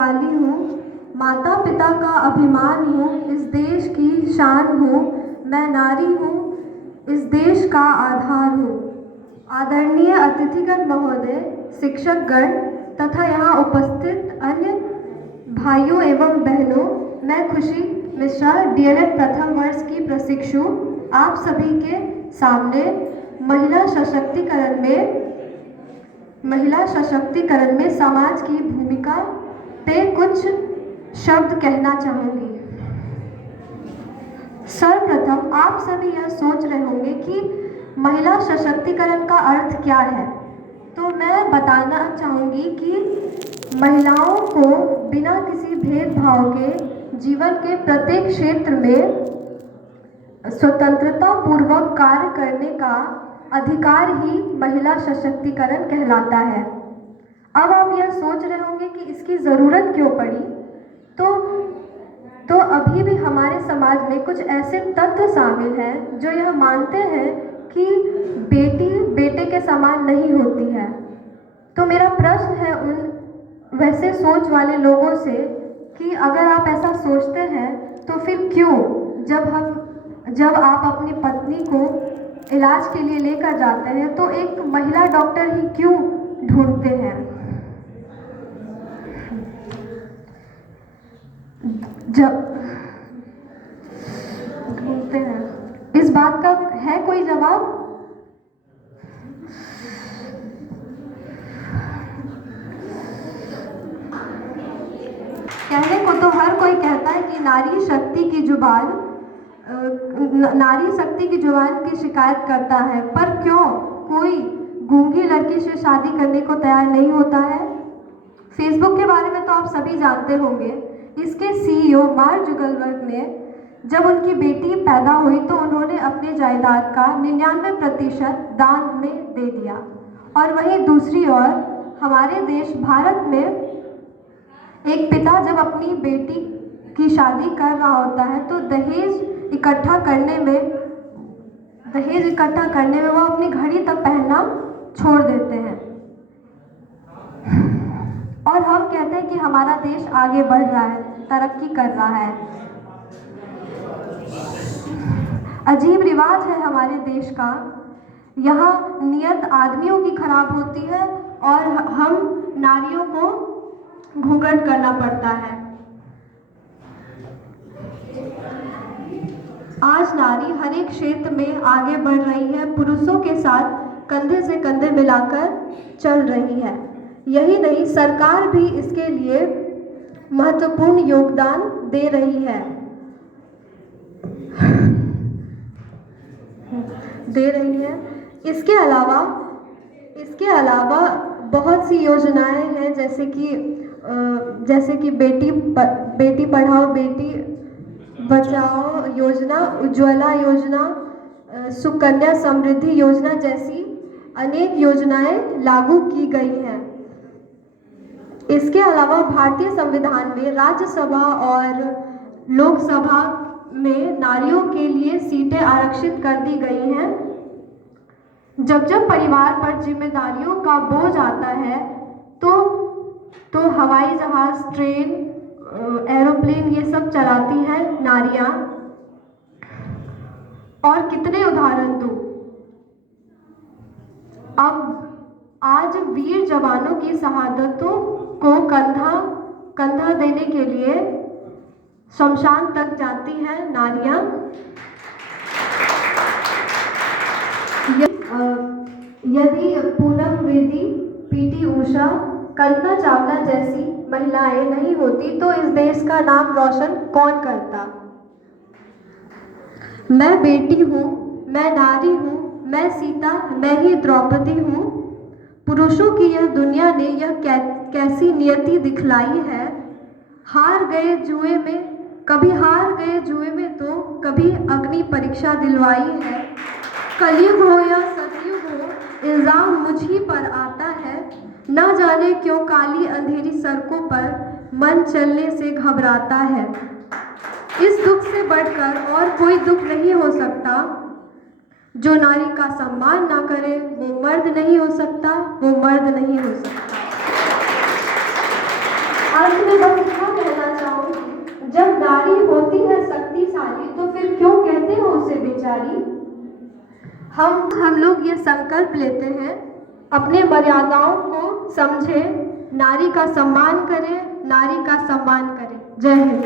वाली हूँ, माता पिता का अभिमान हूँ, इस देश की शान हूँ, मैं नारी हूँ, इस देश का आधार हूँ। आदरणीय अतिथिगण महोदय, शिक्षकगण तथा यहाँ उपस्थित अन्य भाइयों एवं बहनों, मैं खुशी मिश्रा डीएलएड प्रथम वर्ष की प्रशिक्षु आप सभी के सामने महिला सशक्तिकरण में समाज की भूमिका पे कुछ शब्द कहना चाहूँगी। सर्वप्रथम आप सभी यह सोच रहे होंगे कि महिला सशक्तिकरण का अर्थ क्या है, तो मैं बताना चाहूँगी कि महिलाओं को बिना किसी भेदभाव के जीवन के प्रत्येक क्षेत्र में स्वतंत्रता पूर्वक कार्य करने का अधिकार ही महिला सशक्तिकरण कहलाता है। अब आप यह सोच रहे होंगे कि इसकी ज़रूरत क्यों पड़ी, तो अभी भी हमारे समाज में कुछ ऐसे तत्व शामिल हैं जो यह मानते हैं कि बेटी बेटे के समान नहीं होती है। तो मेरा प्रश्न है उन वैसे सोच वाले लोगों से कि अगर आप ऐसा सोचते हैं तो फिर क्यों जब आप अपनी पत्नी को इलाज के लिए लेकर जाते हैं तो एक महिला डॉक्टर ही क्यों ढूंढते हैं? इस बात का है कोई जवाब? कहने को तो हर कोई कहता है कि नारी शक्ति की जुबान की शिकायत करता है, पर क्यों कोई गूंगी लड़की से शादी करने को तैयार नहीं होता है? फेसबुक के बारे में तो आप सभी जानते होंगे। इसके सीईओ मार्क जुकरबर्ग ने जब उनकी बेटी पैदा हुई तो उन्होंने अपने जायदाद का 99% दान में दे दिया, और वहीं दूसरी ओर हमारे देश भारत में एक पिता जब अपनी बेटी की शादी कर रहा होता है तो दहेज इकट्ठा करने में वो अपनी घड़ी तक पहनना छोड़ देते हैं, और हम कहते हैं कि हमारा देश आगे बढ़ रहा है, तरक्की कर रहा है। अजीब रिवाज है हमारे देश का। यहाँ नियत आदमियों की खराब होती है और हम नारियों को घूंघट करना पड़ता है। आज नारी हर एक क्षेत्र में आगे बढ़ रही है, पुरुषों के साथ कंधे से कंधे मिलाकर चल रही है। यही नहीं, सरकार भी इसके लिए महत्वपूर्ण योगदान दे रही है। इसके अलावा बहुत सी योजनाएं हैं, जैसे कि बेटी पढ़ाओ बेटी बचाओ योजना, उज्ज्वला योजना, सुकन्या समृद्धि योजना जैसी अनेक योजनाएं लागू की गई हैं। इसके अलावा भारतीय संविधान में राज्यसभा और लोकसभा में नारियों के लिए सीटें आरक्षित कर दी गई हैं। जब परिवार पर जिम्मेदारियों का बोझ आता है तो हवाई जहाज, ट्रेन, एरोप्लेन ये सब चलाती हैं नारियां। और कितने उदाहरण दूं। अब आज वीर जवानों की शहादतों को कंधा देने के लिए शमशान तक जाती हैं नारियां। यदि पूनम बेदी, पीटी उषा, कल्पना चावला जैसी महिलाएं नहीं होती तो इस देश का नाम रोशन कौन करता? मैं बेटी हूँ, मैं नारी हूँ, मैं सीता, मैं ही द्रौपदी हूँ। पुरुषों की यह दुनिया ने यह कैसी नियति दिखलाई है। कभी हार गए जुए में तो कभी अग्नि परीक्षा दिलवाई है। कलयुग हो या सतयुग हो, इल्जाम मुझ ही पर आता है। न जाने क्यों काली अंधेरी सड़कों पर मन चलने से घबराता है। इस दुख से बढ़कर और कोई दुख नहीं हो सकता। जो नारी का सम्मान ना करे वो मर्द नहीं हो सकता, वो मर्द नहीं हो सकता। अंत में बस इतना कहना चाहूंगी, जब नारी होती है शक्तिशाली तो फिर क्यों कहते हो उसे बेचारी। हम लोग ये संकल्प लेते हैं, अपने मर्यादाओं को समझें, नारी का सम्मान करें, नारी का सम्मान करें। जय हिंद।